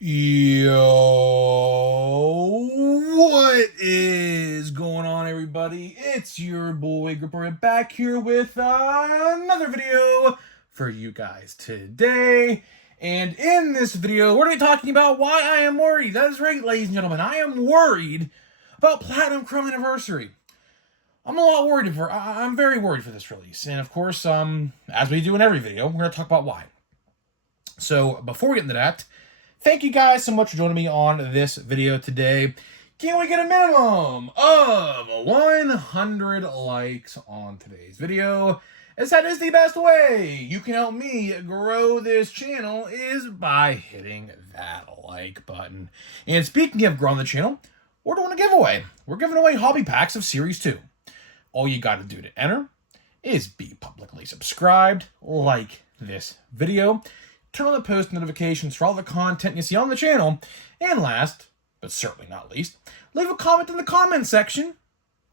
Yo, what is going on, everybody? It's your boy Gripper back here with another video for you guys today. And in this video, we're going to be talking about why I am worried. That is right, ladies and gentlemen. I am worried about Platinum Chrome Anniversary. I'm a lot worried for. I'm very worried for this release, and of course, as we do in every video, we're going to talk about why. So before we get into that, thank you guys so much for joining me on this video today. Can we get a minimum of 100 likes on today's video? As that is the best way you can help me grow this channel is by hitting that like button. And speaking of growing the channel, we're doing a giveaway. We're giving away hobby packs of Series 2. All you got to do to enter is be publicly subscribed, like this video, turn on the post notifications for all the content you see on the channel, and last, but certainly not least, leave a comment in the comment section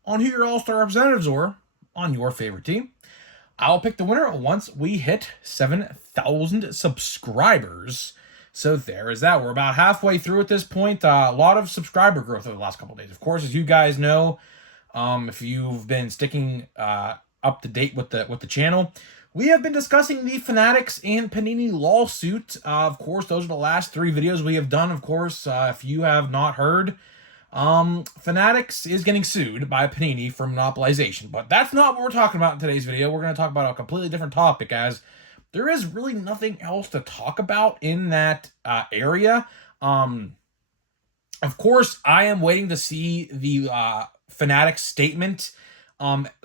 on who your all-star representatives are on your favorite team. I'll pick the winner once we hit 7,000 subscribers. So there is that. We're about halfway through at this point. A lot of subscriber growth over the last couple of days. Of course, as you guys know, if you've been sticking up to date with the channel, we have been discussing the Fanatics and Panini lawsuit. Of course, those are the last 3 videos we have done. Of course, if you have not heard, Fanatics is getting sued by Panini for monopolization. But that's not what we're talking about in today's video. We're going to talk about a completely different topic, as there is really nothing else to talk about in that area. Of course, I am waiting to see the Fanatics statement.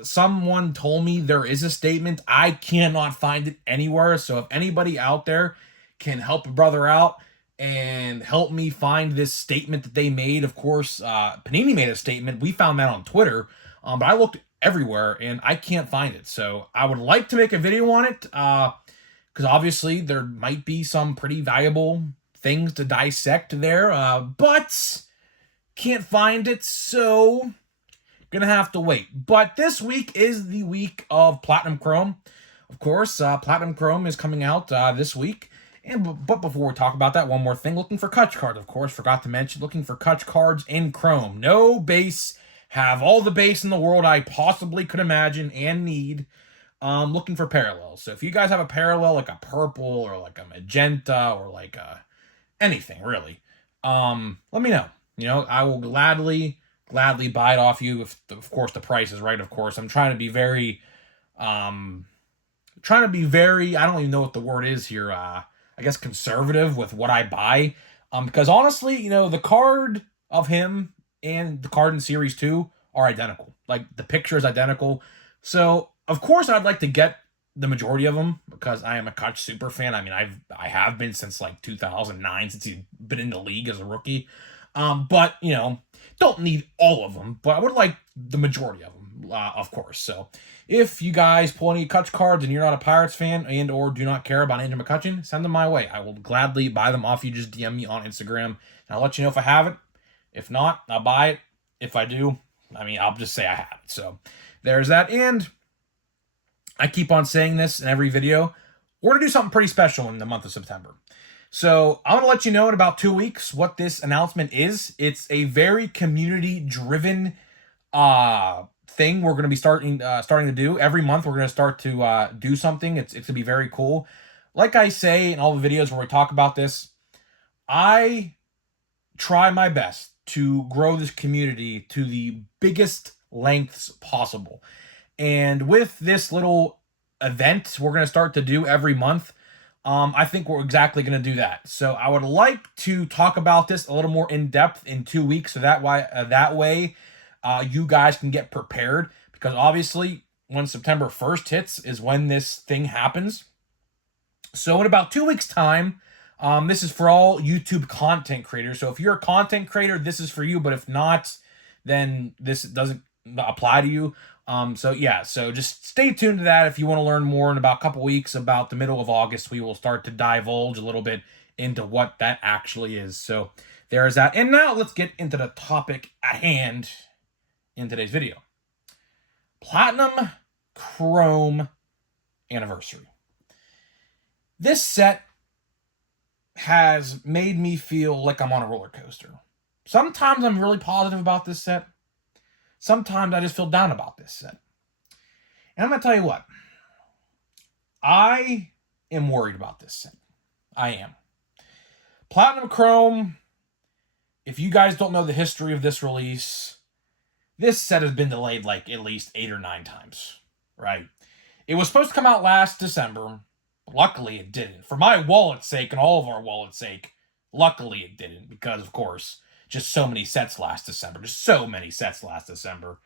Someone told me there is a statement. I cannot find it anywhere. So if anybody out there can help a brother out and help me find this statement that they made. Of course, Panini made a statement. We found that on Twitter, but I looked everywhere and I can't find it. So I would like to make a video on it, because obviously there might be some pretty valuable things to dissect there, but can't find it. So gonna have to wait. But this week is the week of Platinum Chrome. Of course, Platinum Chrome is coming out this week. But before we talk about that, one more thing. Looking for Kutch cards, of course. Forgot to mention, looking for Kutch cards in Chrome. No base. Have all the base in the world I possibly could imagine and need. Looking for parallels. So if you guys have a parallel, like a purple or like a magenta or like anything, really, let me know. You know, I will gladly buy it off you if, of course, the price is right. Of course, I'm trying to be very, I don't even know what the word is here. I guess conservative with what I buy. Because honestly, you know, the card of him and the card in Series 2 are identical. Like, the picture is identical. So, of course, I'd like to get the majority of them because I am a Kutch super fan. I mean, I have been since like 2009, since he's been in the league as a rookie. But, you know, don't need all of them, but I would like the majority of them, of course. So if you guys pull any Kutch cards and you're not a Pirates fan and or do not care about Andrew McCutchen, send them my way. I will gladly buy them off you. Just DM me on Instagram, and I'll let you know if I have it. If not, I'll buy it. If I do, I mean, I'll just say I have it. So there's that. And I keep on saying this in every video. We're going to do something pretty special in the month of September. So I'm going to let you know in about 2 weeks what this announcement is. It's a very community-driven thing we're going to be starting to do. Every month we're going to start to do something. It's going to be very cool. Like I say in all the videos where we talk about this, I try my best to grow this community to the biggest lengths possible. And with this little event we're going to start to do every month, I think we're exactly going to do that. So I would like to talk about this a little more in depth in 2 weeks, so that way you guys can get prepared, because obviously when September 1st hits is when this thing happens. So in about 2 weeks' time, this is for all YouTube content creators. So if you're a content creator, this is for you. But if not, then this doesn't apply to you. So yeah, so just stay tuned to that if you want to learn more. In about a couple weeks, about the middle of August, we will start to divulge a little bit into what that actually is. So there is that. And now let's get into the topic at hand in today's video. Platinum Chrome Anniversary. This set has made me feel like I'm on a roller coaster. Sometimes I'm really positive about this set. Sometimes I just feel down about this set. And I'm going to tell you what. I am worried about this set. I am. Platinum Chrome, if you guys don't know the history of this release, this set has been delayed like at least 8 or 9 times, right? It was supposed to come out last December. Luckily, it didn't. For my wallet's sake and all of our wallet's sake, luckily it didn't because, of course, just so many sets last December. Just so many sets last December.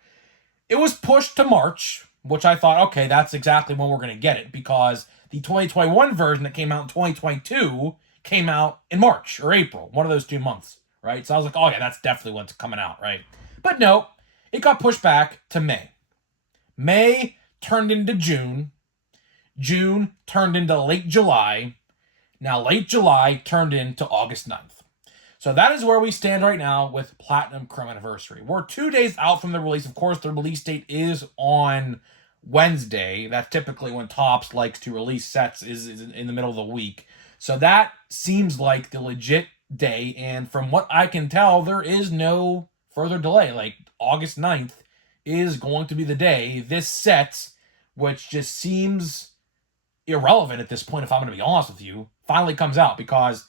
It was pushed to March, which I thought, okay, that's exactly when we're going to get it because the 2021 version that came out in 2022 came out in March or April, one of those 2 months, right? So I was like, oh yeah, that's definitely when it's coming out, right? But no, it got pushed back to May. May turned into June. June turned into late July. Now late July turned into August 9th. So that is where we stand right now with Platinum Chrome Anniversary. We're 2 days out from the release. Of course, the release date is on Wednesday. That's typically when Topps likes to release sets is in the middle of the week. So that seems like the legit day. And from what I can tell, there is no further delay. Like August 9th is going to be the day this set, which just seems irrelevant at this point, if I'm going to be honest with you, finally comes out because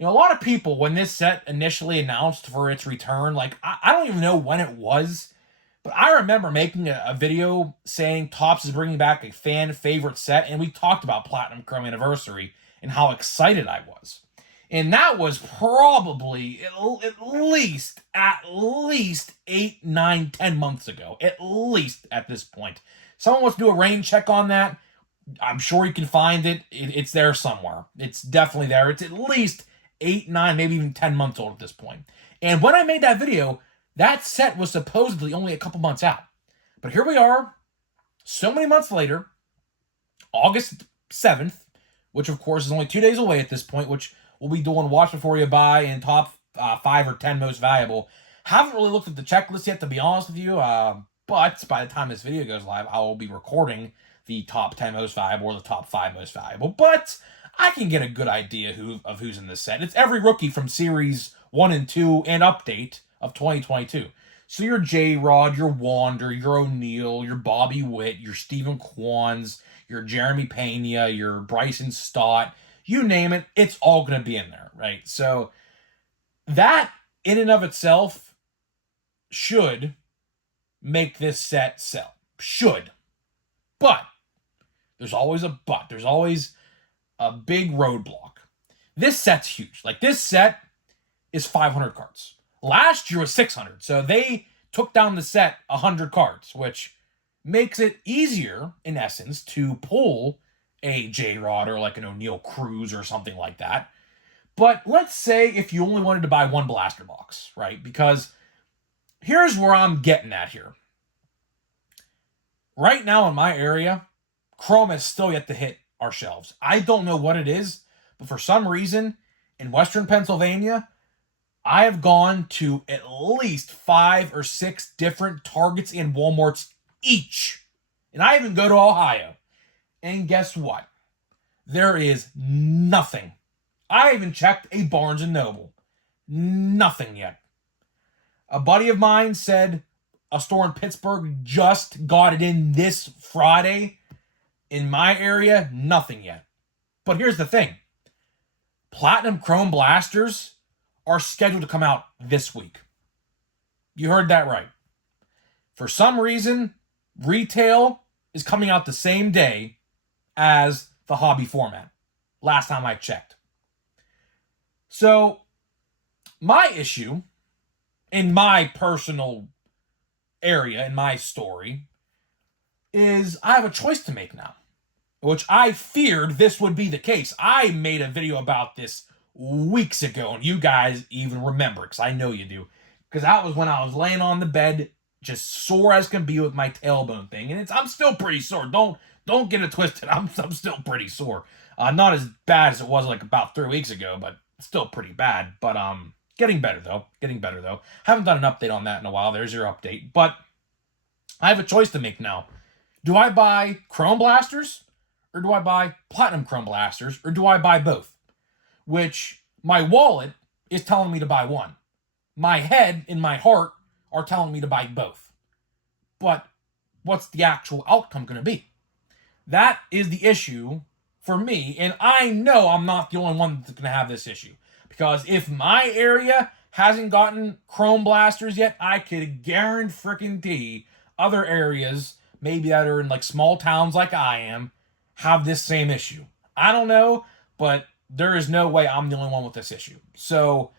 a lot of people, when this set initially announced for its return, like, I don't even know when it was, but I remember making a video saying Topps is bringing back a fan favorite set, and we talked about Platinum Chrome Anniversary and how excited I was. And that was probably at least 8, 9, 10 months ago. At least at this point. Someone wants to do a rain check on that. I'm sure you can find it. It's there somewhere. It's definitely there. It's at least 8, 9, maybe even 10 months old at this point. And when I made that video, that set was supposedly only a couple months out. But here we are, so many months later, August 7th, which of course is only 2 days away at this point, which we'll be doing Watch Before You Buy and top 5 or 10 most valuable. Haven't really looked at the checklist yet, to be honest with you, but by the time this video goes live, I will be recording the top 10 most valuable or the top 5 most valuable. But I can get a good idea of who's in this set. It's every rookie from Series 1 and 2 and update of 2022. So your J-Rod, your Wander, your O'Neal, your Bobby Witt, your Stephen Kwans, your Jeremy Pena, your Bryson Stott, you name it, it's all going to be in there, right? So that in and of itself should make this set sell. Should. But there's always a but. There's always a big roadblock. This set's huge. Like, this set is 500 cards. Last year was 600. So they took down the set 100 cards, which makes it easier, in essence, to pull a J-Rod or like an O'Neal Cruz or something like that. But let's say if you only wanted to buy one blaster box, right? Because here's where I'm getting at here. Right now in my area, Chrome has still yet to hit our shelves. I don't know what it is, but for some reason, in Western Pennsylvania, I have gone to at least 5 or 6 different Targets and Walmarts each. And I even go to Ohio. And guess what? There is nothing. I even checked a Barnes & Noble. Nothing yet. A buddy of mine said a store in Pittsburgh just got it in this Friday. In my area, nothing yet. But here's the thing. Platinum Chrome Blasters are scheduled to come out this week. You heard that right. For some reason, retail is coming out the same day as the hobby format. Last time I checked. So, my issue in my personal area, in my story, is I have a choice to make now. Which I feared this would be the case. I made a video about this weeks ago, and you guys even remember, because I know you do. Because that was when I was laying on the bed, just sore as can be with my tailbone thing. And I'm still pretty sore. Don't get it twisted. I'm still pretty sore. Not as bad as it was like about 3 weeks ago, but still pretty bad. But getting better though. Haven't done an update on that in a while. There's your update. But I have a choice to make now. Do I buy Chrome Blasters? Or do I buy Platinum Chrome Blasters? Or do I buy both? which my wallet is telling me to buy one. My head and my heart are telling me to buy both. But what's the actual outcome going to be? That is the issue for me, and I know I'm not the only one that's going to have this issue. Because if my area hasn't gotten Chrome blasters yet, I could guarantee other areas, maybe that are in like small towns like I am, have this same issue. I don't know, but there is no way I'm the only one with this issue. So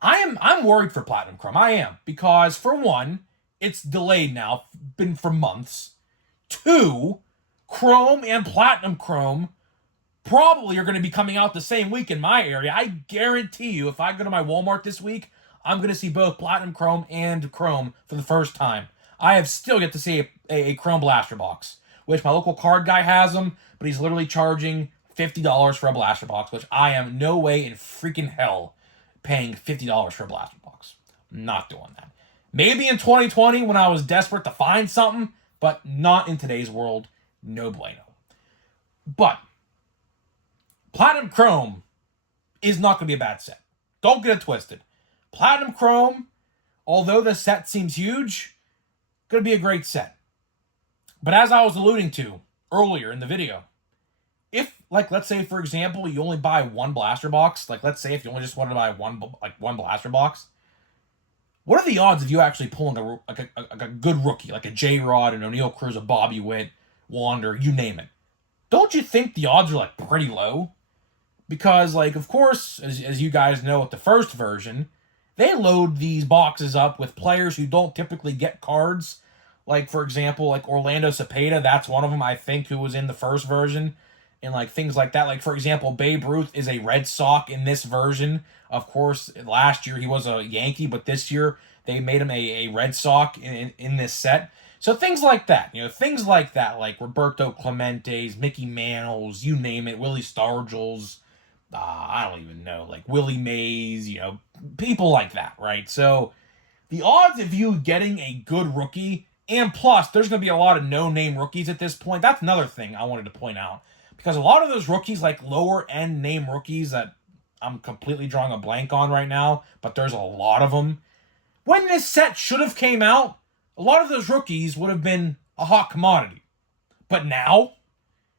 I'm worried for Platinum Chrome. I am, because for one, it's delayed now, been for months. Two, Chrome and Platinum Chrome probably are going to be coming out the same week in my area. I guarantee you, if I go to my Walmart this week, I'm going to see both Platinum Chrome and Chrome for the first time. I have still yet to see a Chrome blaster box, which my local card guy has them, but he's literally charging $50 for a blaster box, which I am no way in freaking hell paying $50 for a blaster box. I'm not doing that. Maybe in 2020 when I was desperate to find something, but not in today's world. No bueno. But Platinum Chrome is not going to be a bad set. Don't get it twisted. Platinum Chrome, although the set seems huge, going to be a great set. But as I was alluding to earlier in the video, if, like, let's say, for example, you only buy one blaster box, like, let's say if you only just wanted to buy one blaster box, what are the odds of you actually pulling a good rookie, like a J-Rod, an O'Neal Cruz, a Bobby Witt, Wander, you name it? Don't you think the odds are, like, pretty low? Because, like, of course, as you guys know with the first version, they load these boxes up with players who don't typically get cards. Like, for example, like Orlando Cepeda, that's one of them, I think, who was in the first version. And, like, things like that. Like, for example, Babe Ruth is a Red Sox in this version. Of course, last year he was a Yankee, but this year they made him a Red Sox in this set. So things like that. You know, things like that, like Roberto Clemente's, Mickey Mantle's, you name it, Willie Stargell's, I don't even know, like Willie Mays, you know, people like that, right? So the odds of you getting a good rookie, and plus there's going to be a lot of no-name rookies at this point. That's another thing I wanted to point out. Because a lot of those rookies, like lower-end name rookies that I'm completely drawing a blank on right now, but there's a lot of them. When this set should have came out, a lot of those rookies would have been a hot commodity. But now,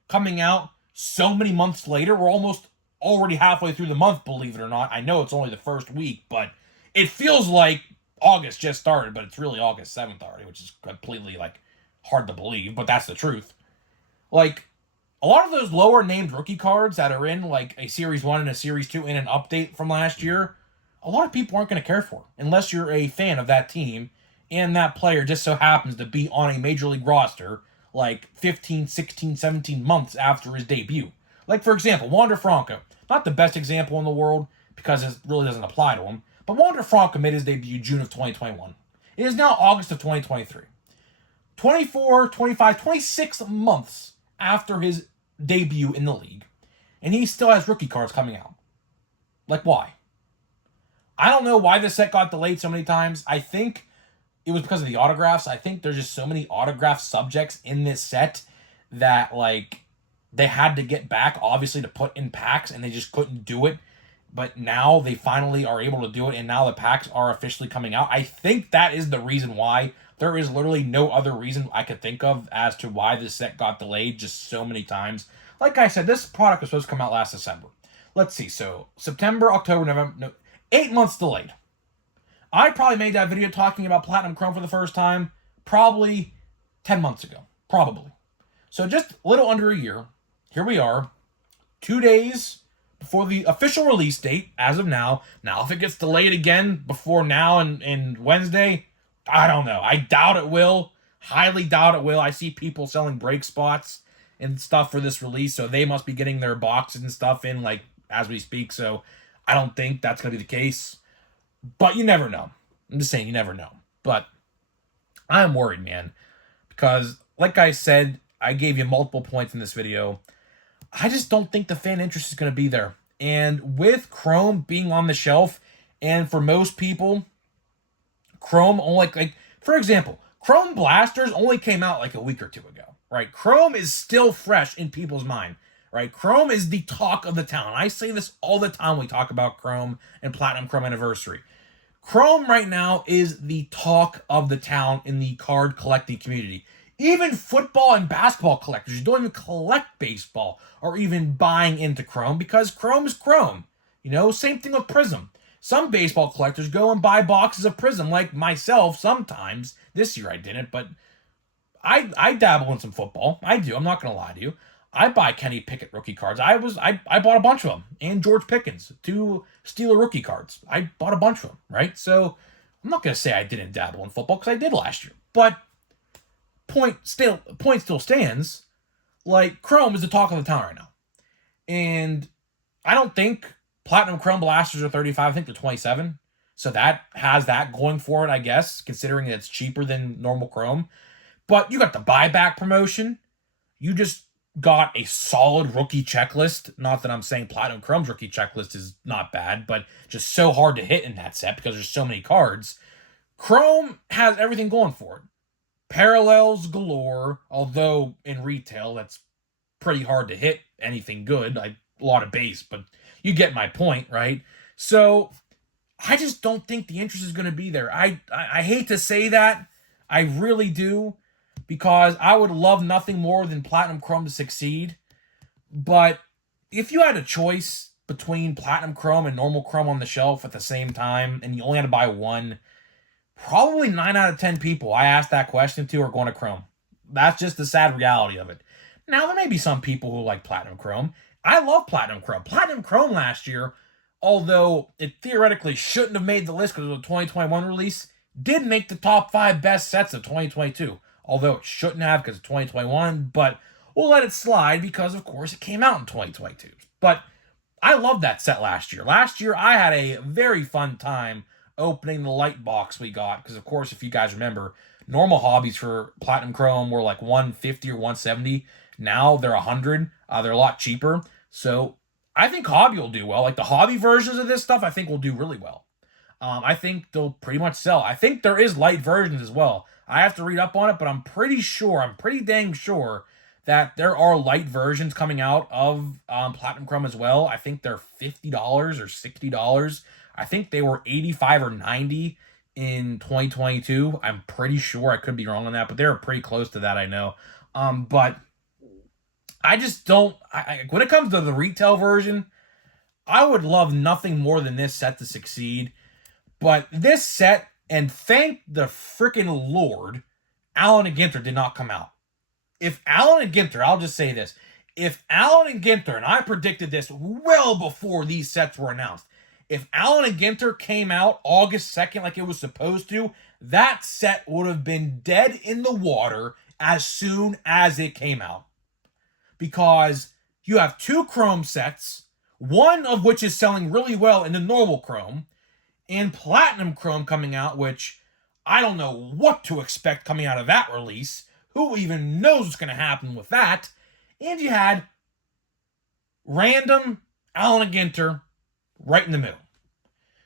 coming out so many months later, we're almost already halfway through the month, believe it or not. I know it's only the first week, but it feels like August just started, but it's really August 7th already, which is completely, like, hard to believe, but that's the truth. Like, a lot of those lower named rookie cards that are in, like, a Series 1 and a Series 2 in an update from last year, a lot of people aren't going to care for, unless you're a fan of that team, and that player just so happens to be on a Major League roster, like, 15, 16, 17 months after his debut. Like, for example, Wander Franco. Not the best example in the world, because it really doesn't apply to him, but Wander Franco made his debut June of 2021. It is now August of 2023. 24, 25, 26 months after his debut in the league, and he still has rookie cards coming out. Like, why? I don't know why this set got delayed so many times. I think it was because of the autographs. I think there's just so many autograph subjects in this set that, like, they had to get back, obviously, to put in packs, and they just couldn't do it. But now they finally are able to do it, and now the packs are officially coming out. I think that is the reason why. There is literally no other reason I could think of as to why this set got delayed just so many times. Like I said, this product was supposed to come out last December. Let's see, so September, October, November, no, 8 months delayed. I probably made that video talking about Platinum Chrome for the first time probably 10 months ago. Probably. So just a little under a year. Here we are, 2 days before the official release date, as of now. Now, if it gets delayed again before now and Wednesday, I don't know. I doubt it will. Highly doubt it will. I see people selling break spots and stuff for this release, so they must be getting their boxes and stuff in, like, as we speak, so I don't think that's going to be the case. But you never know. I'm just saying, you never know. But I am worried, man, because, like I said, I gave you multiple points in this video. I just don't think the fan interest is going to be there. And with Chrome being on the shelf, and for most people, Chrome only, like, for example, Chrome Blasters only came out like a week or two ago, right? Chrome is still fresh in people's mind. right? Chrome is the talk of the town. I say this all the time when we talk about Chrome and Platinum Chrome Anniversary. Chrome right now is the talk of the town in the card collecting community. Even football and basketball collectors who don't even collect baseball are even buying into Chrome because Chrome is Chrome. Same thing with Prism. Some baseball collectors go and buy boxes of Prism, like myself sometimes. This year I didn't, but I dabble in some football. I do. I'm not going to lie to you. I buy Kenny Pickett rookie cards. I bought a bunch of them, and George Pickens, 2 Steeler rookie cards. I bought a bunch of them, right? So I'm not going to say I didn't dabble in football because I did last year. But point still stands. Like, Chrome is the talk of the town right now, and I don't think Platinum Chrome Blasters are 35. I think they're 27. So that has that going for it, I guess, considering it's cheaper than normal Chrome. But you got the buyback promotion. You just got a solid rookie checklist. Not that I'm saying Platinum Chrome's rookie checklist is not bad, but just so hard to hit in that set because there's so many cards. Chrome has everything going for it. Parallels galore, although in retail that's pretty hard to hit anything good. A lot of base, but you get my point, right? So I just don't think the interest is going to be there. I hate to say that. I really do, because I would love nothing more than Platinum Chrome to succeed. But if you had a choice between Platinum Chrome and normal Chrome on the shelf at the same time, and you only had to buy one, probably 9 out of 10 people I asked that question to are going to Chrome. That's just the sad reality of it. Now, there may be some people who like Platinum Chrome. I love Platinum Chrome. Platinum Chrome last year, although it theoretically shouldn't have made the list because it was a 2021 release, did make the top 5 best sets of 2022. Although it shouldn't have because of 2021, but we'll let it slide because, of course, it came out in 2022. But I loved that set last year. Last year, I had a very fun time opening the light box we got because, of course, if you guys remember, normal hobbies for Platinum Chrome were like 150 or 170. Now they're 100. They're a lot cheaper. So I think hobby will do well. Like the hobby versions of this stuff, I think will do really well. I think they'll pretty much sell. I think there is light versions as well. I have to read up on it, but I'm pretty dang sure that there are light versions coming out of Platinum Chrome as well. I think they're $50 or $60. I think they were $85 or $90 in 2022. I'm pretty sure. I could be wrong on that, but they're pretty close to that, I know. But I just don't... when it comes to the retail version, I would love nothing more than this set to succeed. But this set, and thank the freaking Lord, Allen and Ginter did not come out. If Allen and Ginter, I'll just say this, if Allen and Ginter, and I predicted this well before these sets were announced, if Allen and Ginter came out August 2nd like it was supposed to, that set would have been dead in the water as soon as it came out. Because you have 2 Chrome sets, one of which is selling really well in the normal Chrome, and Platinum Chrome coming out, which I don't know what to expect coming out of that release. Who even knows what's going to happen with that? And you had random Allen and Ginter right in the middle.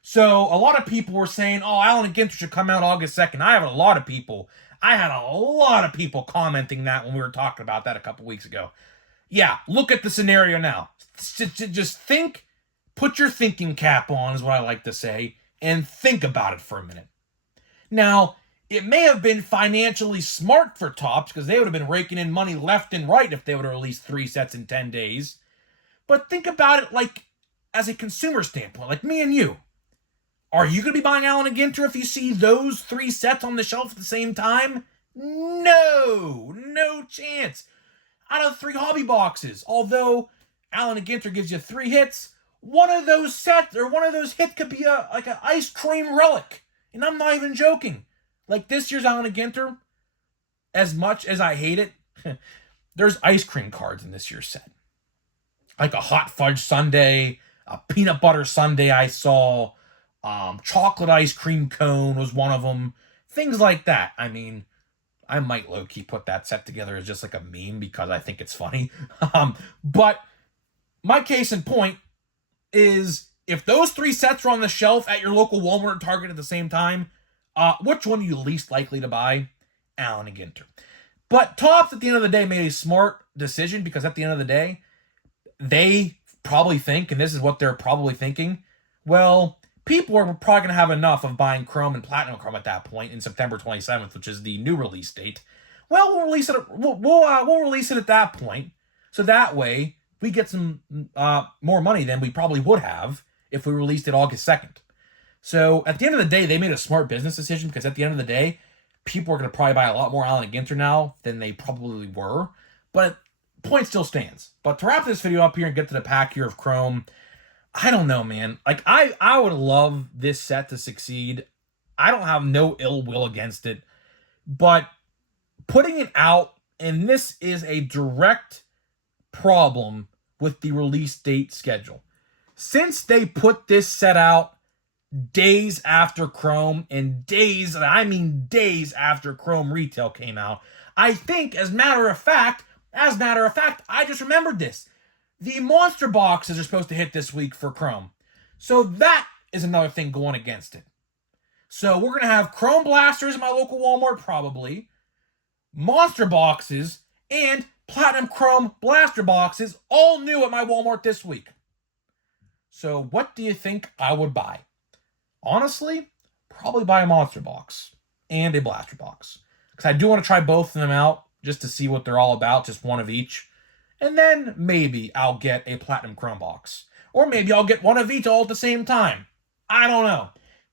So a lot of people were saying, oh, Allen and Ginter should come out August 2nd. I had a lot of people commenting that when we were talking about that a couple weeks ago. Yeah, look at the scenario now. Just think, put your thinking cap on is what I like to say, and think about it for a minute. Now, it may have been financially smart for Topps because they would have been raking in money left and right if they would have released 3 sets in 10 days. But think about it like as a consumer standpoint, like me and you. Are you going to be buying Allen and Ginter if you see those 3 sets on the shelf at the same time? No chance. Out of 3 hobby boxes, although Allen and Ginter gives you 3 hits, one of those sets or one of those hits could be like an ice cream relic. And I'm not even joking. Like this year's Allen and Ginter, as much as I hate it, there's ice cream cards in this year's set. Like a hot fudge sundae, a peanut butter sundae I saw, chocolate ice cream cone was one of them. Things like that. I mean, I might low-key put that set together as just like a meme because I think it's funny. But my case in point is if those 3 sets are on the shelf at your local Walmart or Target at the same time, which one are you least likely to buy? Allen and Ginter. But Topps at the end of the day made a smart decision because at the end of the day, they probably think, and this is what they're probably thinking, well, people are probably going to have enough of buying Chrome and Platinum Chrome at that point in September 27th, which is the new release date. Well, we'll release it. We'll release it at that point, so that way we get some more money than we probably would have if we released it August 2nd. So at the end of the day, they made a smart business decision, because at the end of the day, people are going to probably buy a lot more Allen & Ginter now than they probably were. But point still stands. But to wrap this video up here and get to the pack here of Chrome, I don't know, man. Like, I would love this set to succeed. I don't have no ill will against it. But putting it out, and this is a direct problem with the release date schedule. Since they put this set out days after Chrome, and days, I mean days after Chrome Retail came out, I think, as a matter of fact, I just remembered this. The monster boxes are supposed to hit this week for Chrome. So that is another thing going against it. So we're going to have Chrome blasters in my local Walmart, probably, monster boxes, and Platinum Chrome blaster boxes, all new at my Walmart this week. So what do you think I would buy? Honestly, probably buy a monster box and a blaster box, because I do want to try both of them out just to see what they're all about, just one of each. And then maybe I'll get a Platinum Chrome box. Or maybe I'll get one of each all at the same time. I don't know.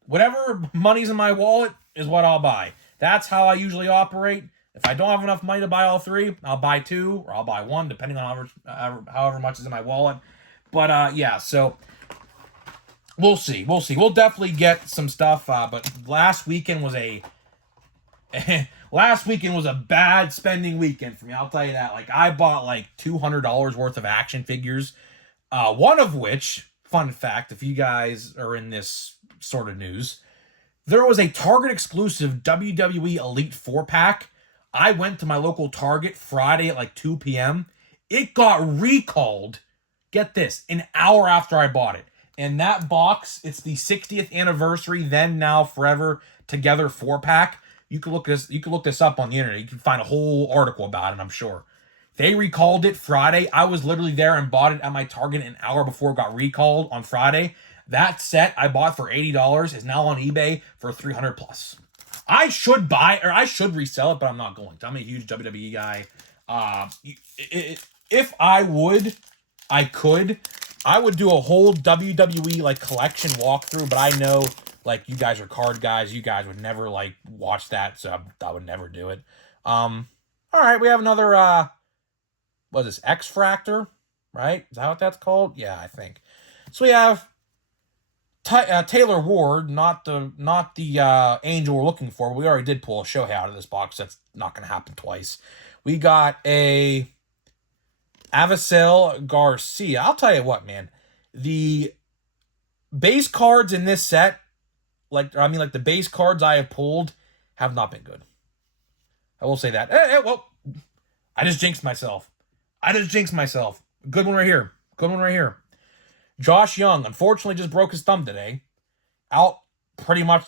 Whatever money's in my wallet is what I'll buy. That's how I usually operate. If I don't have enough money to buy all three, I'll buy two, or I'll buy one, depending on however much is in my wallet. But yeah, so we'll see. We'll definitely get some stuff. But last weekend was a bad spending weekend for me. I'll tell you that. Like, I bought like $200 worth of action figures. One of which, fun fact, if you guys are in this sort of news, there was a Target exclusive WWE Elite 4-pack. I went to my local Target Friday at like 2 p.m. It got recalled, get this, an hour after I bought it. And that box, it's the 60th anniversary, then, now, forever, together 4-pack. You can look this up on the internet. You can find a whole article about it, I'm sure. They recalled it Friday. I was literally there and bought it at my Target an hour before it got recalled on Friday. That set I bought for $80 is now on eBay for $300 plus. I should resell it, but I'm not going to. I'm a huge WWE guy. If I would do a whole WWE like collection walkthrough, but I know like you guys are card guys, you guys would never like watch that, so I would never do it. All right, we have another what is this, X-Fractor, right? Is that what that's called? Yeah, I think. So we have Taylor Ward, not the angel we're looking for. We already did pull a Shohei out of this box. That's not going to happen twice. We got a Avisail Garcia. I'll tell you what, man. The base cards in this set, like the base cards I have pulled, have not been good. I will say that. Well, I just jinxed myself. Good one right here. Josh Young, unfortunately, just broke his thumb today. Out pretty much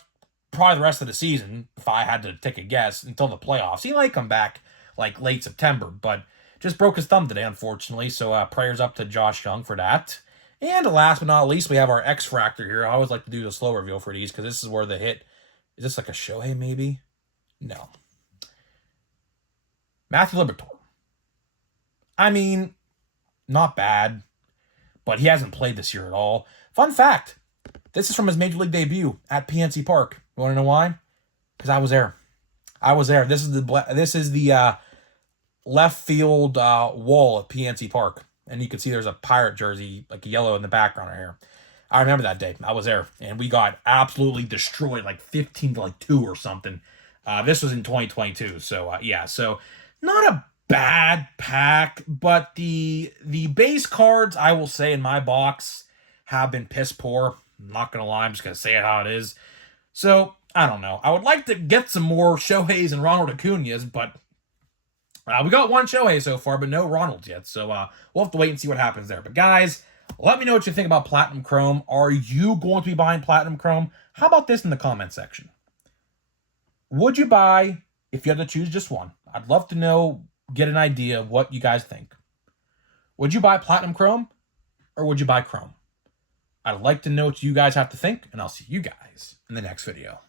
probably the rest of the season, if I had to take a guess, until the playoffs. He might come back like late September, but just broke his thumb today, unfortunately. So prayers up to Josh Young for that. And last but not least, we have our X-Fractor here. I always like to do the slow reveal for these, because this is where the hit... Is this like a Shohei, maybe? No. Matthew Liberatore. I mean, not bad, but he hasn't played this year at all. Fun fact, this is from his Major League debut at PNC Park. You want to know why? Because I was there. This is the left field wall at PNC Park. And you can see there's a Pirate jersey, like yellow in the background right here. I remember that day. I was there. And we got absolutely destroyed, like 15-2 or something. This was in 2022. So, yeah. So, not a bad pack. But the base cards, I will say, in my box have been piss poor. I'm not going to lie. I'm just going to say it how it is. So, I don't know. I would like to get some more Shoheis and Ronald Acuñas, but... we got one Shohei so far, but no Ronald yet. So we'll have to wait and see what happens there. But guys, let me know what you think about Platinum Chrome. Are you going to be buying Platinum Chrome? How about this in the comment section? Would you buy if you had to choose just one? I'd love to know, get an idea of what you guys think. Would you buy Platinum Chrome or would you buy Chrome? I'd like to know what you guys have to think, and I'll see you guys in the next video.